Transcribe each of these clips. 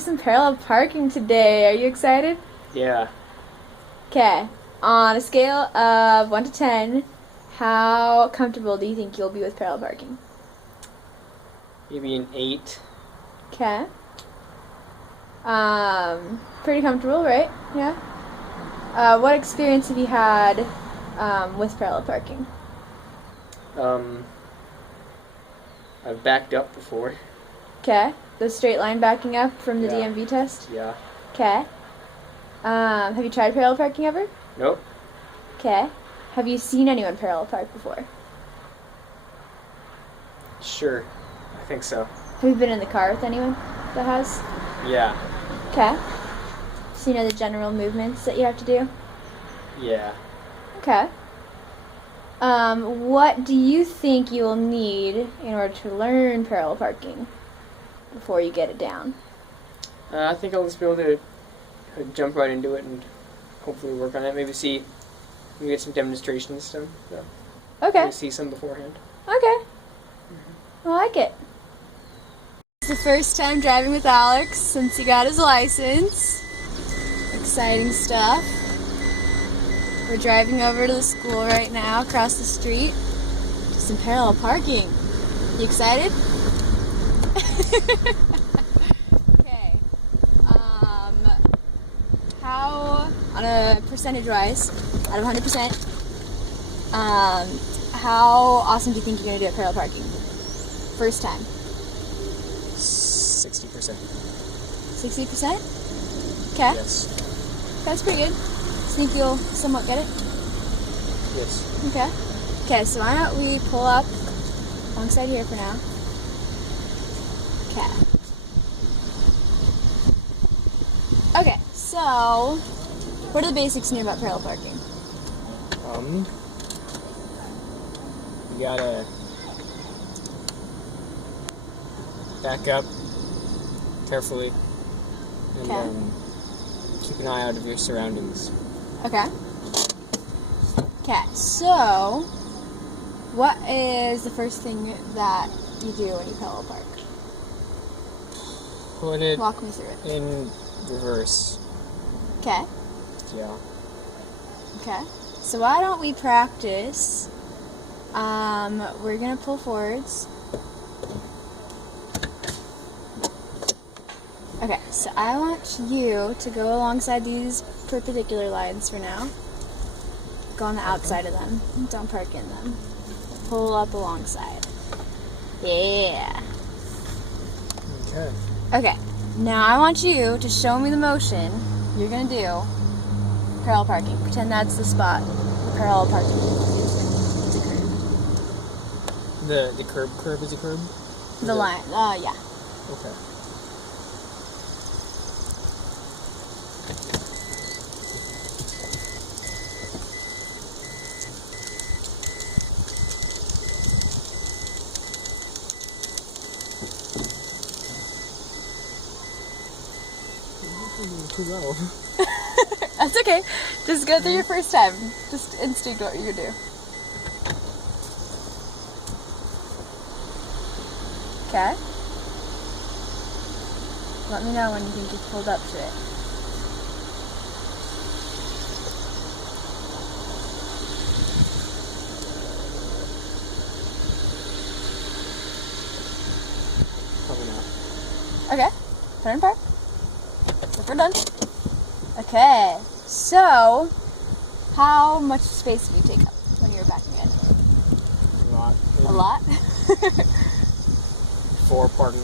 some parallel parking today. Are you excited? Yeah. Okay. On a scale of 1 to 10, how comfortable do you think you'll be with parallel parking? Maybe an 8. Okay. Pretty comfortable, right? Yeah. What experience have you had with parallel parking? I've backed up before. Okay. The straight line backing up from the Yeah. DMV test? Yeah. Okay. Have you tried parallel parking ever? Nope. Okay. Have you seen anyone parallel park before? Sure. I think so. Have you been in the car with anyone that has? Yeah. Okay. So you know the general movements that you have to do? Yeah. Okay. What do you think you will need in order to learn parallel parking before you get it down? I think I'll just be able to jump right into it and hopefully work on it. Maybe get some demonstrations. So Okay. maybe see some beforehand. Okay. I like it. It's the first time driving with Alex since he got his license. Exciting stuff. We're driving over to the school right now, across the street. To some parallel parking. You excited? Okay. How, on a percentage-wise, out of 100%, how awesome do you think you're going to do at parallel parking? First time. 60%. 60%? Okay. Yes. That's pretty good. Think you'll somewhat get it? Yes. Okay. Okay, so why don't we pull up alongside here for now? Okay. Okay, so what are the basics new about parallel parking? You gotta back up carefully and Okay. keep an eye out of your surroundings. Okay. Okay, so what is the first thing that you do when you parallel park? Put it Walk me through it. in reverse. Okay. Yeah. Okay. So why don't we practice? We're gonna pull forwards. Okay, so I want you to go alongside these perpendicular lines for now. Go on the outside of them. Don't park in them. Pull up alongside. Yeah. Okay. Okay, now I want you to show me the motion you're gonna do parallel parking. Pretend that's the spot where parallel parking is. It's a curve. The curb is a curb? The line, yeah. Okay. Too low. That's okay. Just go through your first time. Just instinct what you're gonna do. Okay. Let me know when you think you've pulled up to it. Probably not. Okay. Turn and park. If we're done. Okay. So, how much space did you take up when you were backing in? A lot. Maybe A lot? 4 or 5 parking.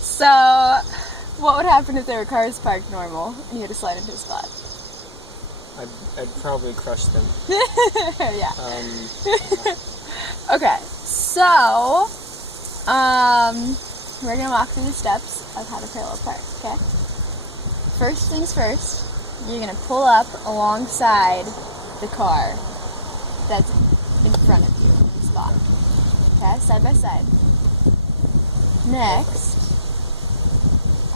So, what would happen if there were cars parked normal and you had to slide into a spot? I'd probably crush them. Yeah. Yeah. Okay, so, we're gonna walk through the steps of how to parallel park, okay? First things first, you're gonna pull up alongside the car that's in front of you in the spot. Okay, side by side. Next,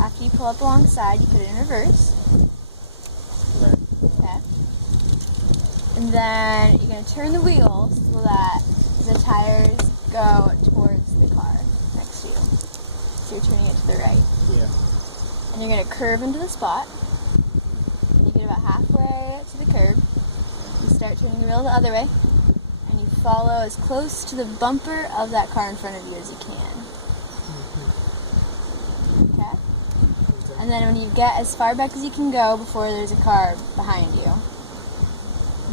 after you pull up alongside, you put it in reverse. Right. Okay. And then you're going to turn the wheels so that the tires go towards the car next to you. So so you're turning it to the right. Yeah. And you're going to curve into the spot. And you get about halfway to the curb. You start turning your wheel the other way. And you follow as close to the bumper of that car in front of you as you can. Okay? And then when you get as far back as you can go before there's a car behind you,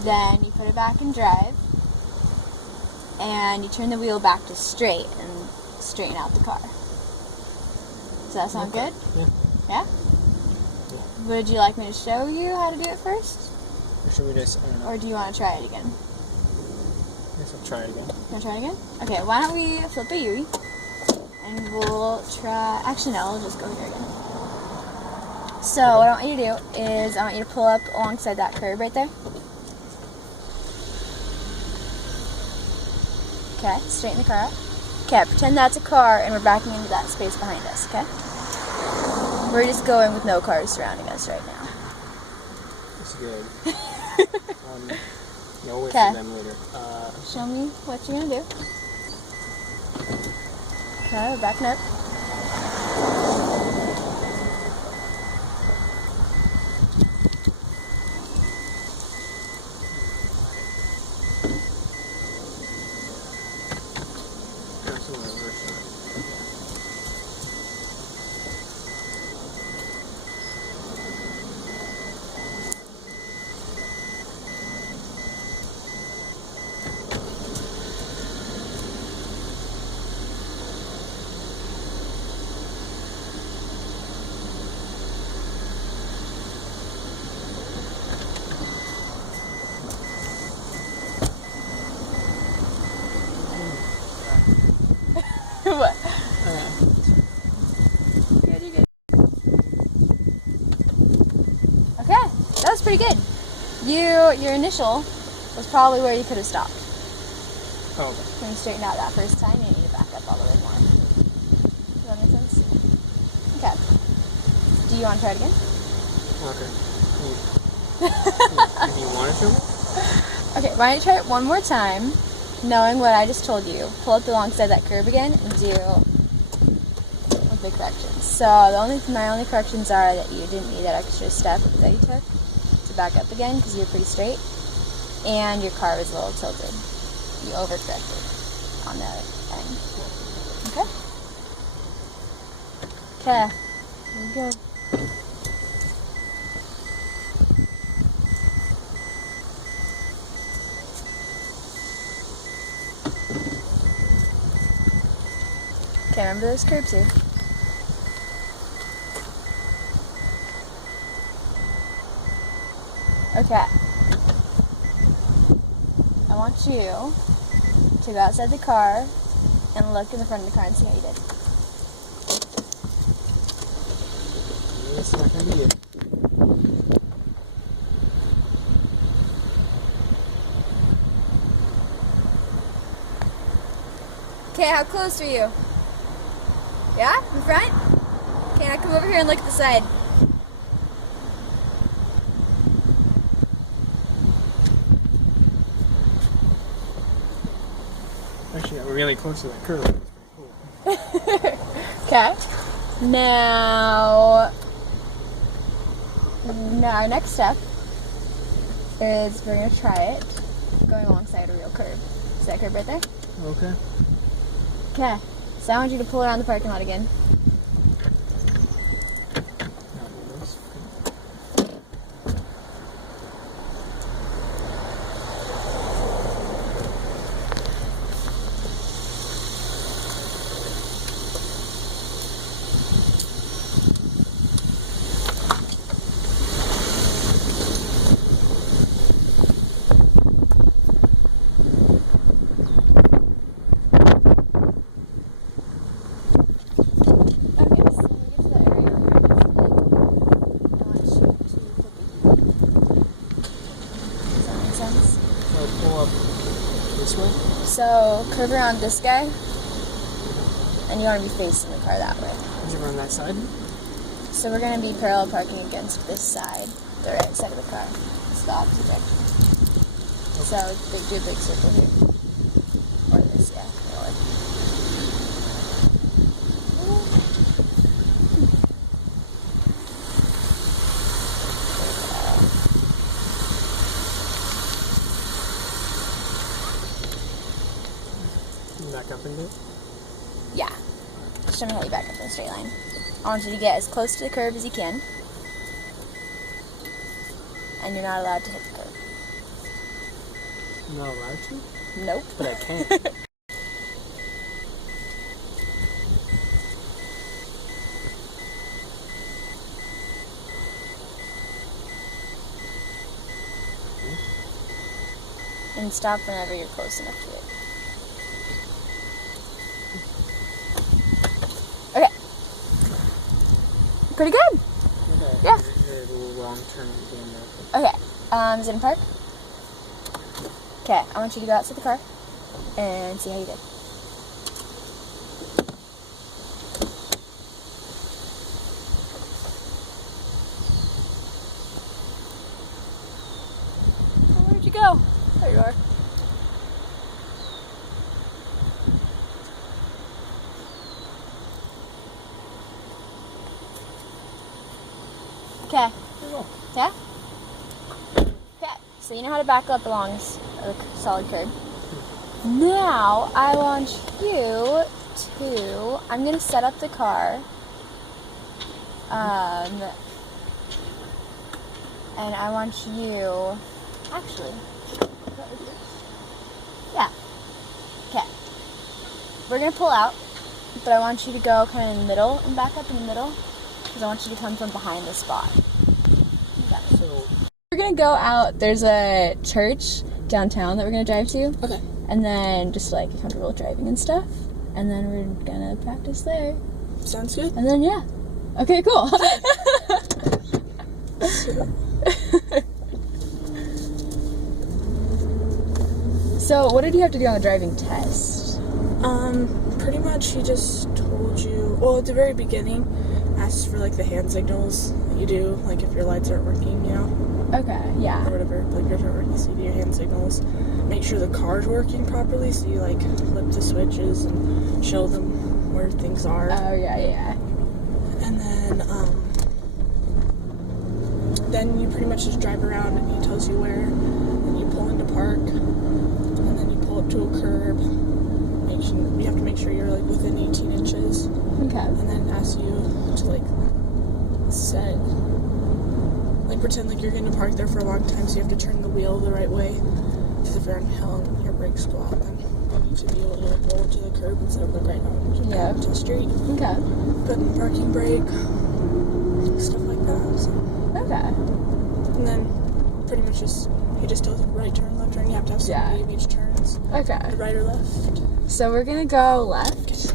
then you put it back in drive. And you turn the wheel back to straight and straighten out the car. Does that sound good? Yeah. Yeah? Would you like me to show you how to do it first? Or should we just, I don't know. Or do you want to try it again? I guess I'll try it again. You want to try it again? Okay, why don't we flip a U and we'll try, actually no, we'll just go here again. So what I want you to do is I want you to pull up alongside that curb right there. Okay, straighten the car out. Okay, pretend that's a car and we're backing into that space behind us, okay? We're just going with no cars surrounding us right now. That's good. No, wait Okay. for them later. Show me what you're gonna do. Okay, we're backing up. What? Good, you're good. Okay, that was pretty good. Your initial was probably where you could have stopped. Oh, okay. When you straightened out that first time, you need to back up all the way more. Does that make sense? Okay. Do you want to try it again? Okay. Do you want to show me? Okay, why don't you try it one more time, knowing what I just told you. Pull up alongside that curb again and do the corrections. So my only corrections are that you didn't need that extra step that you took to back up again because you were pretty straight, and your car was a little tilted. You overcorrected on the end. Okay? Okay. Very good. Okay, remember those curbs here. Okay. I want you to go outside the car and look in the front of the car and see how you did. It's not going to be it. Okay, how close are you? Yeah? In front? Okay, now come over here and look at the side. Actually, we're really close to that curve. That's pretty cool. Okay. Now our next step is we're going to try it going alongside a real curb. See that curb right there? Okay. Okay. So I want you to pull around the parking lot again. So curve around this guy, and you want to be facing the car that way. Is it on that side? So we're going to be parallel parking against this side, the right side of the car. It's the opposite direction. Okay. So do a big circle here. Or this, yeah. back up into it? Yeah. Show me how you back up in a straight line. I want you to get as close to the curb as you can. And you're not allowed to hit the curb. I'm not allowed to? Nope. But I can. And stop whenever you're close enough to it. Okay. Pretty good. Okay. Yeah. There's a little wrong turn at the end there. Okay. Is it in park? Okay. I want you to go outside the car and see how you did. Where'd you go? There you are. Okay. Yeah? Okay. So you know how to back up along a solid curb. Now I want you to. I'm gonna set up the car. And I want you. Actually. Yeah. Okay. We're gonna pull out, but I want you to go kind of in the middle and back up in the middle, because I want you to come from behind the spot. Okay. So, We're gonna go out. There's a church downtown that we're gonna drive to. Okay. And then just like get comfortable driving and stuff. And then we're gonna practice there. Sounds good. And then yeah. Okay, cool. So what did you have to do on the driving test? Pretty much he just told you, well, at the very beginning, asks for like the hand signals that you do, like if your lights aren't working, you know, Okay, yeah. or whatever, like if you're working, so you do your hand signals. Make sure the car's working properly, so you like flip the switches and show them where things are. Oh yeah. And then you pretty much just drive around and he tells you where, and you pull into park, and then you pull up to a curb. You have to make sure you're like within 18 inches, Okay. and then asks you to like set, like pretend like you're going to park there for a long time, so you have to turn the wheel the right way, because if you're on a hill and your brakes go out, then you need to be able to like roll to the curb instead of like right on Yeah. to the street. Okay. Put in the parking brake, stuff like that. So. Okay. And then pretty much he just tells you right turn, left turn. You have to have somebody of each turns. Okay. The right or left. So we're gonna go left.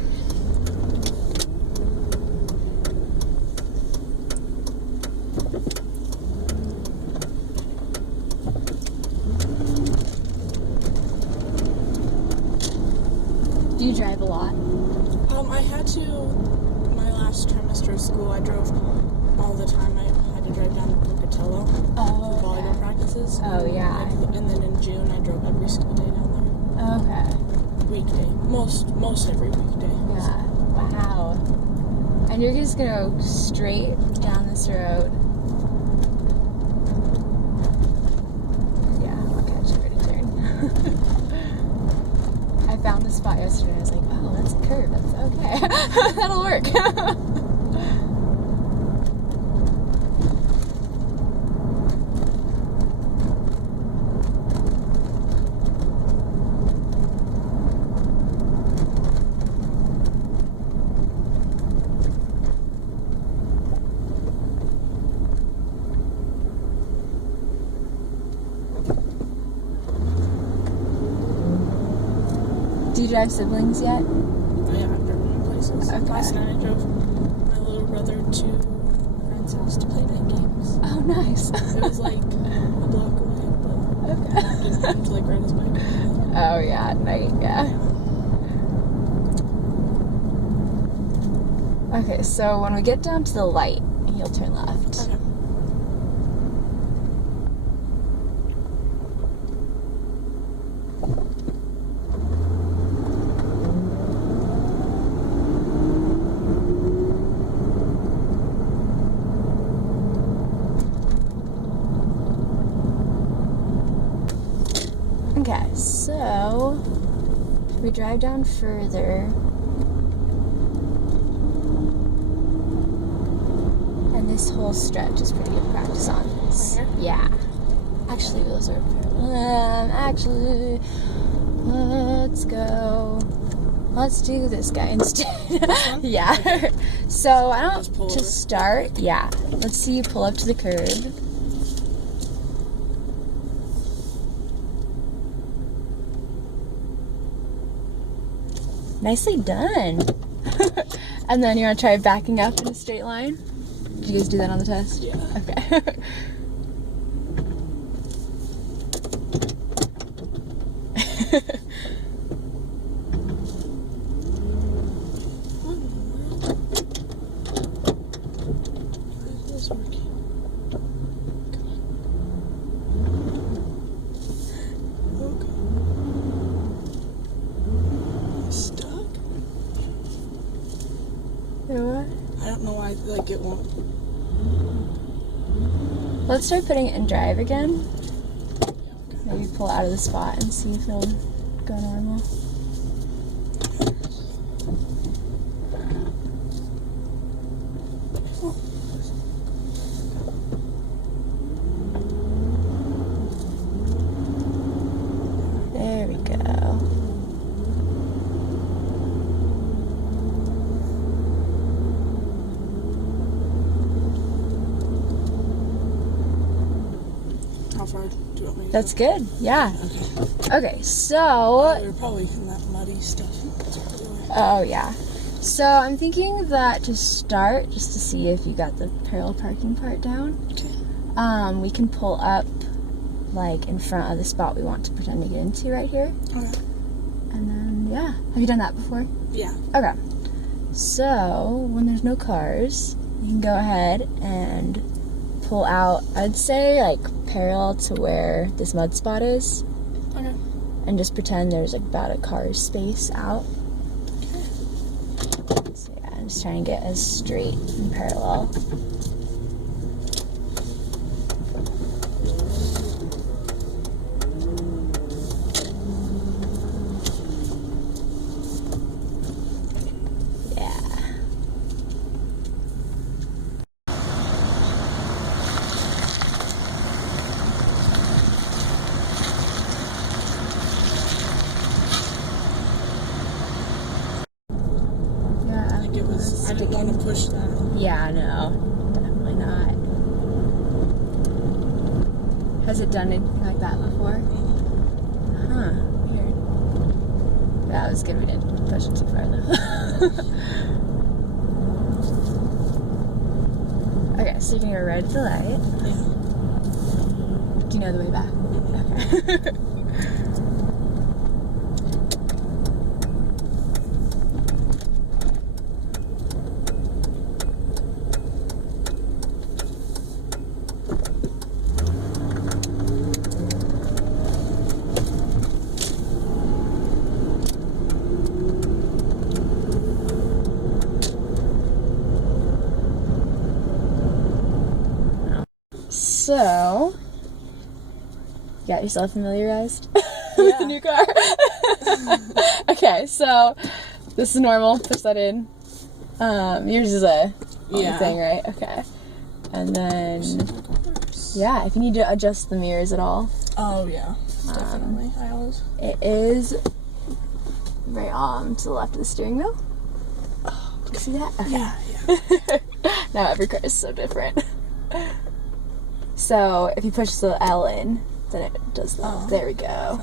Do you drive a lot? I had to, my last trimester of school, I drove all the time. I had to drive down to Pocatello for volleyball practices. Oh, yeah. And then in June, I drove every single day down there. Okay. Weekday. Most every weekday. Yeah. Wow. And you're just gonna go straight down this road. Yeah, I'll catch you ready turn. I found this spot yesterday and I was like, oh, that's a curve. That's okay. That'll work. Do you drive siblings yet? Oh, yeah, I've driven many places. Okay. Last night I drove my little brother to a friend's house to play night games. Oh, nice. It was like a block away, but Okay. I didn't have to like ride his bike. Oh, yeah, at night, yeah. Okay, so when we get down to the light, you'll turn left. Okay. Okay, so we drive down further, and this whole stretch is pretty good practice on. Right here? Yeah. Actually, those are. Actually, let's go. Let's do this guy instead. This one? Yeah. So I Just pull don't. To over. start, yeah. Let's see you pull up to the curb. Nicely done. And then you want to try backing up in a straight line? Did you guys do that on the test? Yeah. Okay. What in the world? Why is this working? Come on. Okay. It's stuck? What? I don't know why, like, it won't. Let's try putting it in drive again. Maybe pull out of the spot and see if it'll go normal. There we go. How far do you want me to That's go? good. Yeah. Okay. Okay, so We're probably in that muddy stuff. oh yeah. So I'm thinking that to start, just to see if you got the parallel parking part down, Okay. we can pull up like in front of the spot we want to pretend to get into right here. Okay. And then yeah. Have you done that before? Yeah. Okay. So when there's no cars, you can go ahead and pull out, I'd say like parallel to where this mud spot is. Okay. And just pretend there's like about a car's space out. So yeah, I'm just trying to get as straight and parallel. Yeah. Yeah. Like it was, I didn't want to push that. Yeah, no, definitely not. Has it done anything like that before? Huh, weird. That was good, we didn't push it too far though. Okay, so you're gonna go right at the light. Yeah. Do you know the way back? Okay. So, you got yourself familiarized with the new car? Okay, so this is normal. Push that in. Yours is a thing, right? Okay. And then, yeah, if you need to adjust the mirrors at all, Oh yeah, definitely. I always. it is right to the left of the steering wheel. Oh, Do you see that? Okay. yeah, yeah. Now every car is so different. So if you push the L in, then it does that. Oh. There we go.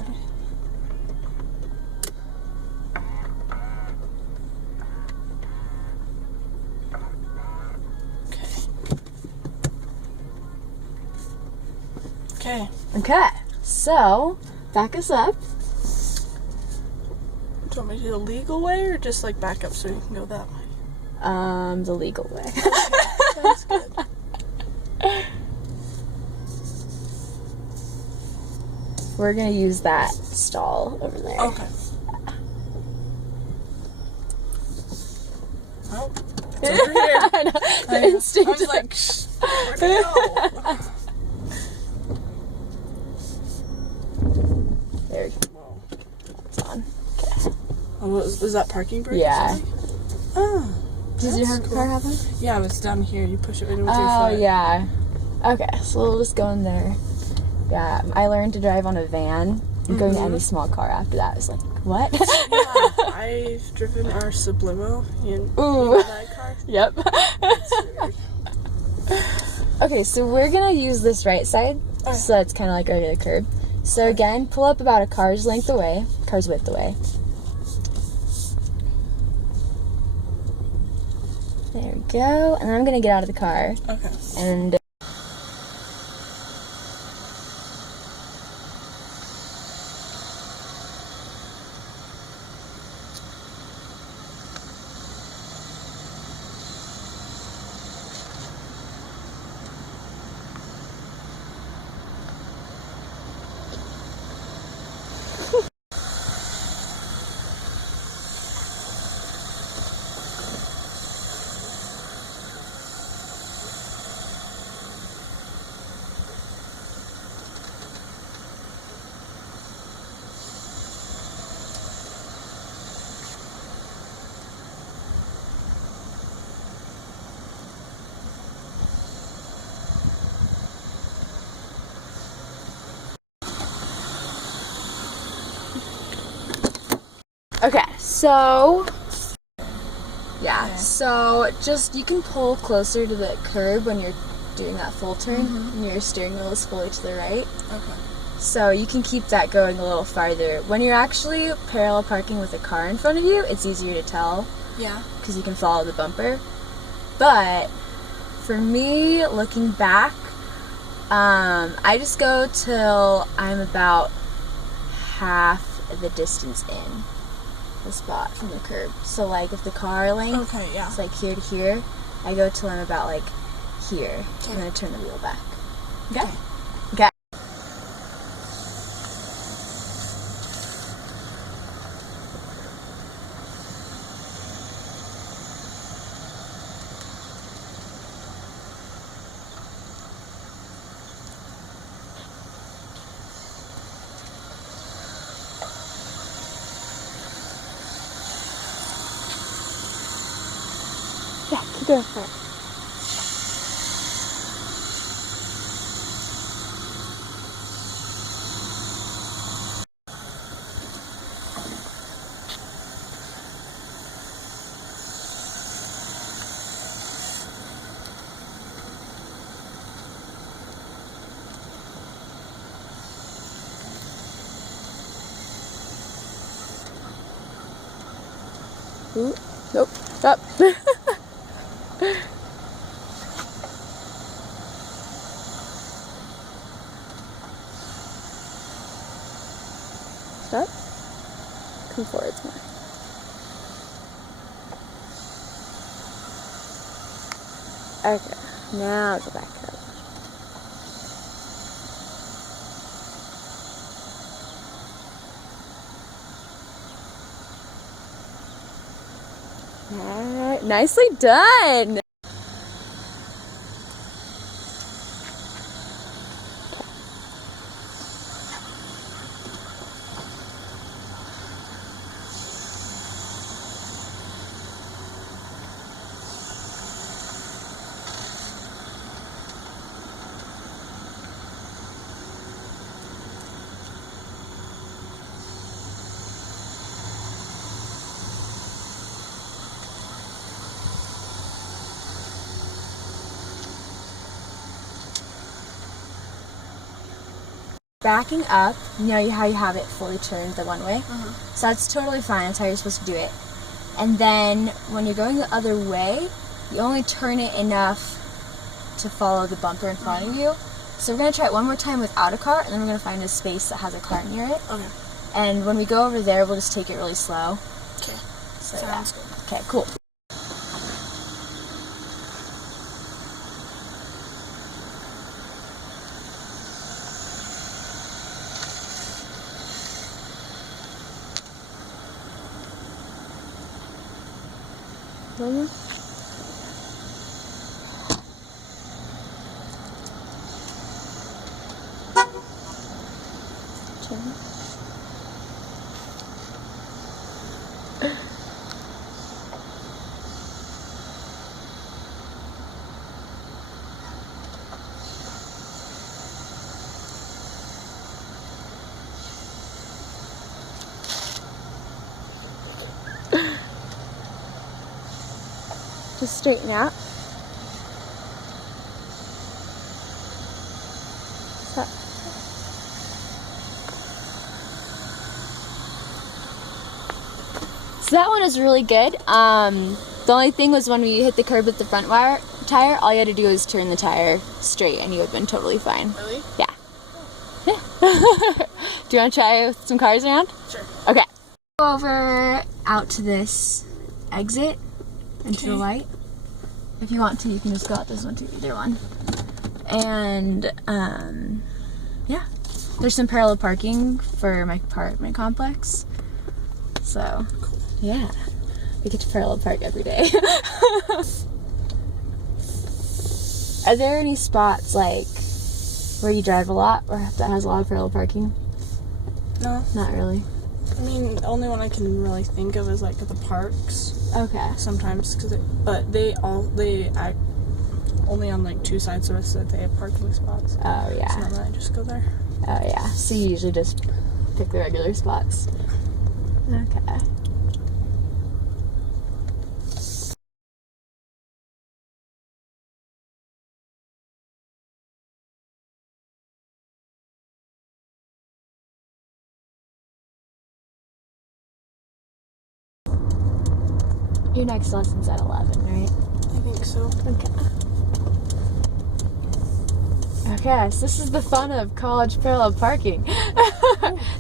Okay. Okay, so back us up. Do you want me to do the legal way or just like back up so you can go that way? The legal way. Sounds good. We're gonna use that stall over there. Okay. Oh, it's over here. I know, the I instinct. was like, shh, where'd it go? There we go. Whoa. It's on. Okay. Was that parking brake? Yeah. Or something? Oh. Does your That's car have one? Yeah, it was down here. You push it in with your Oh, foot. yeah. Okay, so we'll just go in there. Yeah, I learned to drive on a van. And going to any small car after that was like, what? Yeah, I've driven our Sublimo in Ooh. that car. Yep. It's weird. Okay, so we're gonna use this right side, so that's kind of like over the curb. So again, pull up about a car's width away. There we go, and then I'm gonna get out of the car. Okay. And okay, so yeah, so just you can pull closer to the curb when you're doing that full turn, and your steering wheel is fully to the right. Okay. So you can keep that going a little farther. When you're actually parallel parking with a car in front of you, it's easier to tell Yeah. because you can follow the bumper. But for me, looking back, I just go till I'm about half the distance in the spot from the curb. So like if the car length is like here to here, I go till I'm about like here. I'm gonna turn the wheel back. Okay? Okay. Yeah, keep going for it. Ooh, nope, stop. Stop. Come forwards more. Okay, now go back up. Alright, nicely done! Backing up, you know how you have it fully turned the one way? So that's totally fine, that's how you're supposed to do it. And then when you're going the other way, you only turn it enough to follow the bumper in front of you. So we're going to try it one more time without a car, and then we're going to find a space that has a car near it. Okay. And when we go over there, we'll just take it really slow. Okay. So, Sounds good. Okay, cool. Just straighten out. So. So that one is really good. The only thing was when we hit the curb with the front tire, all you had to do was turn the tire straight and you would have been totally fine. Really? Yeah. Yeah. Do you want to try with some cars around? Sure. Okay. Go over out to this exit into the light. If you want to, you can just go out this one too, either one. And yeah, there's some parallel parking for my apartment complex. So yeah, we get to parallel park every day. Are there any spots like where you drive a lot or that has a lot of parallel parking? No. Not really. I mean, the only one I can really think of is like at the parks. Okay. Sometimes, but they act only on like two sides, so that they have parking spots. Oh yeah. So normally I just go there. Oh yeah. So you usually just pick the regular spots. Okay. Your next lesson's at 11, right? I think so. Okay. Okay, so this is the fun of college parallel parking.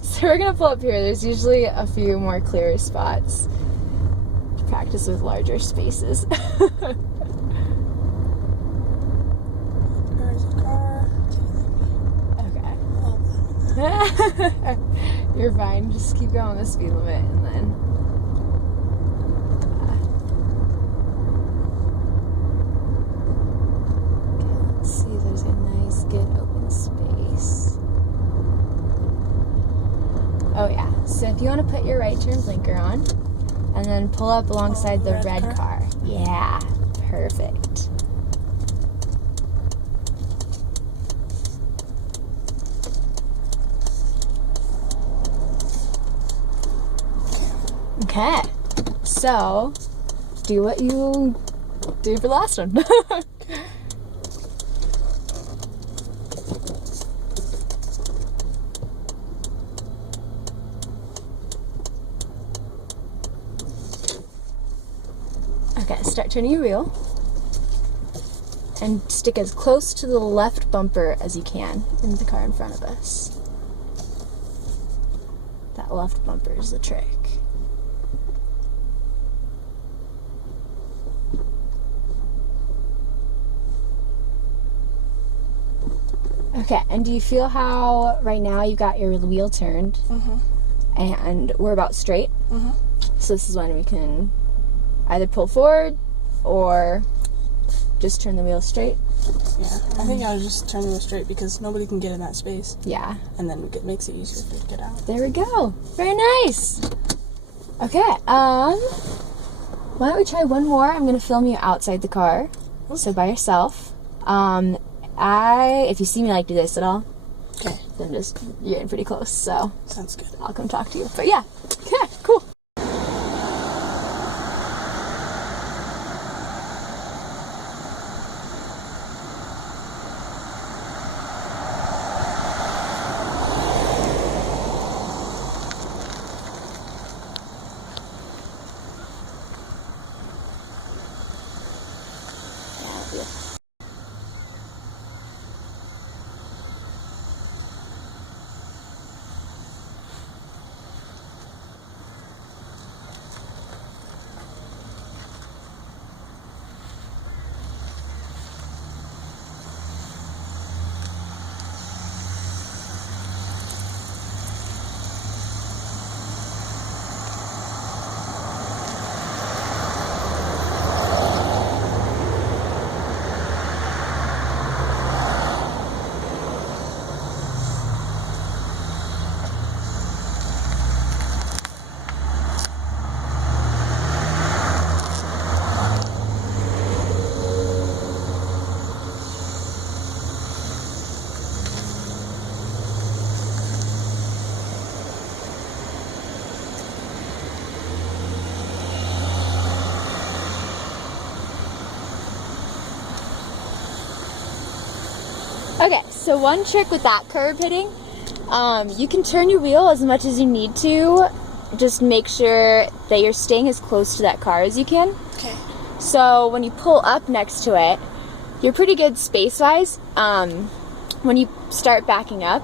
So we're gonna pull up here. There's usually a few more clearer spots to practice with larger spaces. There's a car. Okay. You're fine. Just keep going the speed limit and then. See, there's a nice, good open space. Oh yeah, so if you want to put your right turn blinker on, and then pull up alongside the red car. Yeah, perfect. Okay, so do what you do for the last one. Okay, start turning your wheel and stick as close to the left bumper as you can in the car in front of us. That left bumper is the trick. Okay, and do you feel how right now you got your wheel turned and we're about straight? So this is when we can either pull forward or just turn the wheel straight. Yeah, I think I would just turn the wheel straight because nobody can get in that space. Yeah. And then it makes it easier for you to get out. There we go. Very nice. Okay, why don't we try one more? I'm going to film you outside the car, so by yourself. If you see me like do this at all, Okay. then you're in pretty close, so Sounds good. I'll come talk to you. But yeah, okay, cool. Okay, so one trick with that curb hitting, you can turn your wheel as much as you need to. Just make sure that you're staying as close to that car as you can. Okay. So when you pull up next to it, you're pretty good space-wise. When you start backing up,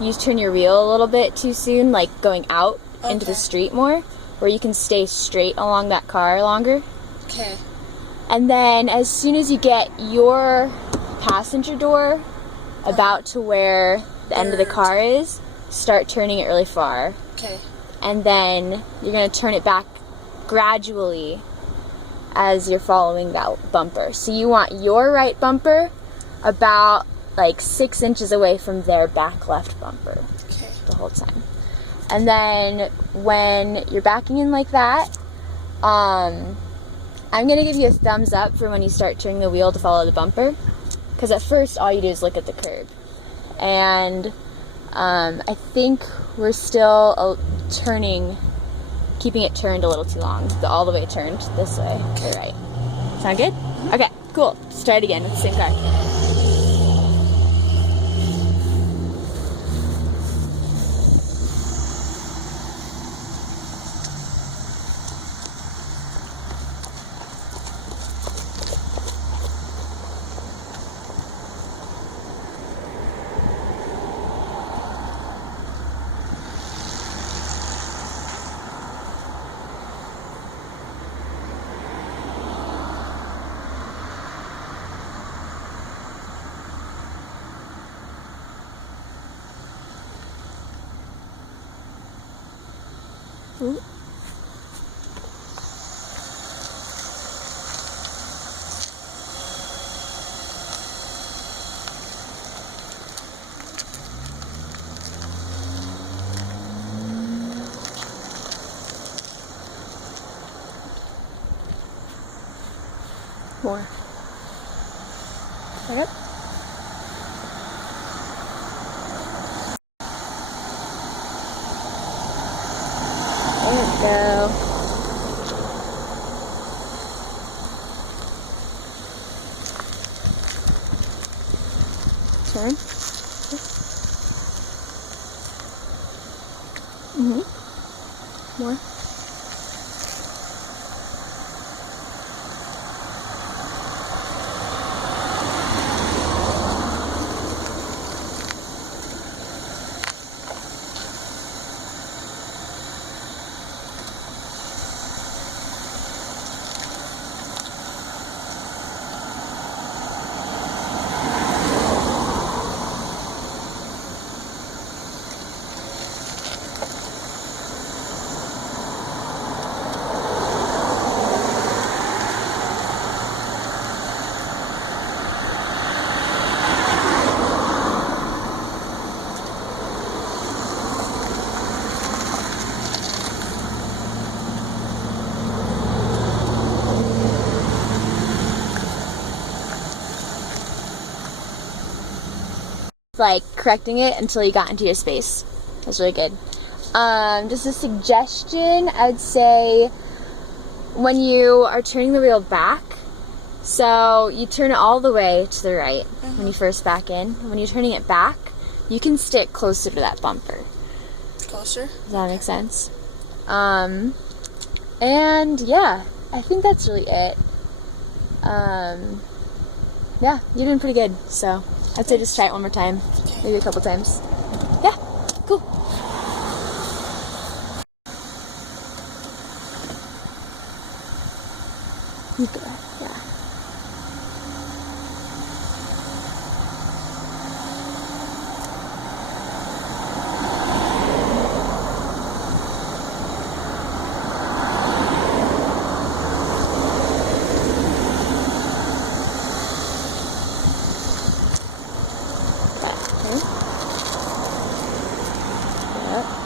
you just turn your wheel a little bit too soon, like going out into the street more, where you can stay straight along that car longer. Okay. And then as soon as you get your passenger door about to where the end of the car is, start turning it really far. Okay. And then you're going to turn it back gradually as you're following that bumper. So you want your right bumper about like 6 inches away from their back left bumper the whole time. And then when you're backing in like that, I'm going to give you a thumbs up for when you start turning the wheel to follow the bumper. Because at first all you do is look at the curb. And I think we're still keeping it turned a little too long. All the way turned this way or right. Sound good? Okay, cool. Let's try it again with the same car. Ooh. More. Right up. There we go. Turn. More. Like correcting it until you got into your space. That's really good. Just a suggestion, I'd say when you are turning the wheel back, so you turn it all the way to the right when you first back in. When you're turning it back, you can stick closer to that bumper. Closer? Does that make sense? And yeah, I think that's really it. Yeah, you're doing pretty good, so I'd say just try it one more time, maybe a couple times. Yeah, cool. Good, yeah.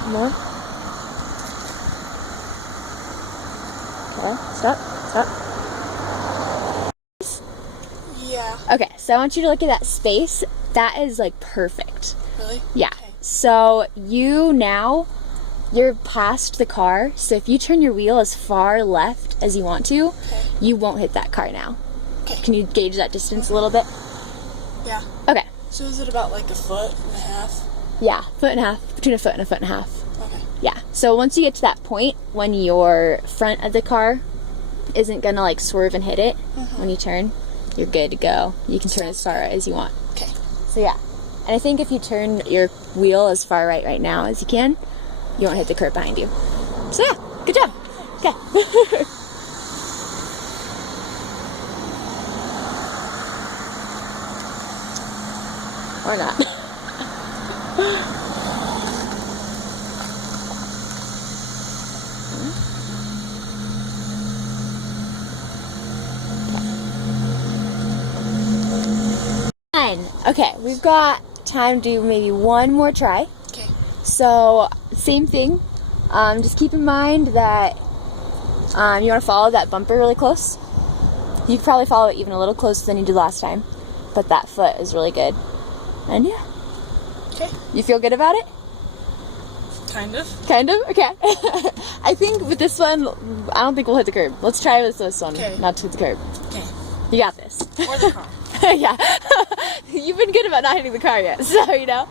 More. Okay, stop. Yeah. Okay, so I want you to look at that space. That is like perfect. Really? Yeah. Okay. So you're past the car, so if you turn your wheel as far left as you want to, you won't hit that car now. Okay. Can you gauge that distance a little bit? Yeah. Okay, So is it about like a foot and a half? Yeah, foot and a half, between a foot and a foot and a half. Okay. Yeah, so once you get to that point when your front of the car isn't gonna like swerve and hit it when you turn, you're good to go. You can turn as far right as you want. Okay. So yeah, and I think if you turn your wheel as far right now as you can, you won't hit the curb behind you. So yeah, good job. Okay. Or not. Fine. Okay, we've got time to do maybe one more try. Okay. So, same thing. Just keep in mind that you want to follow that bumper really close. You could probably follow it even a little closer than you did last time, but that foot is really good. And yeah. Okay. You feel good about it? Kind of. Kind of? Okay. I think with this one, I don't think we'll hit the curb. Let's try with this one, Okay. not to hit the curb. Okay. You got this. Or the car. Yeah. You've been good about not hitting the car yet, so you know.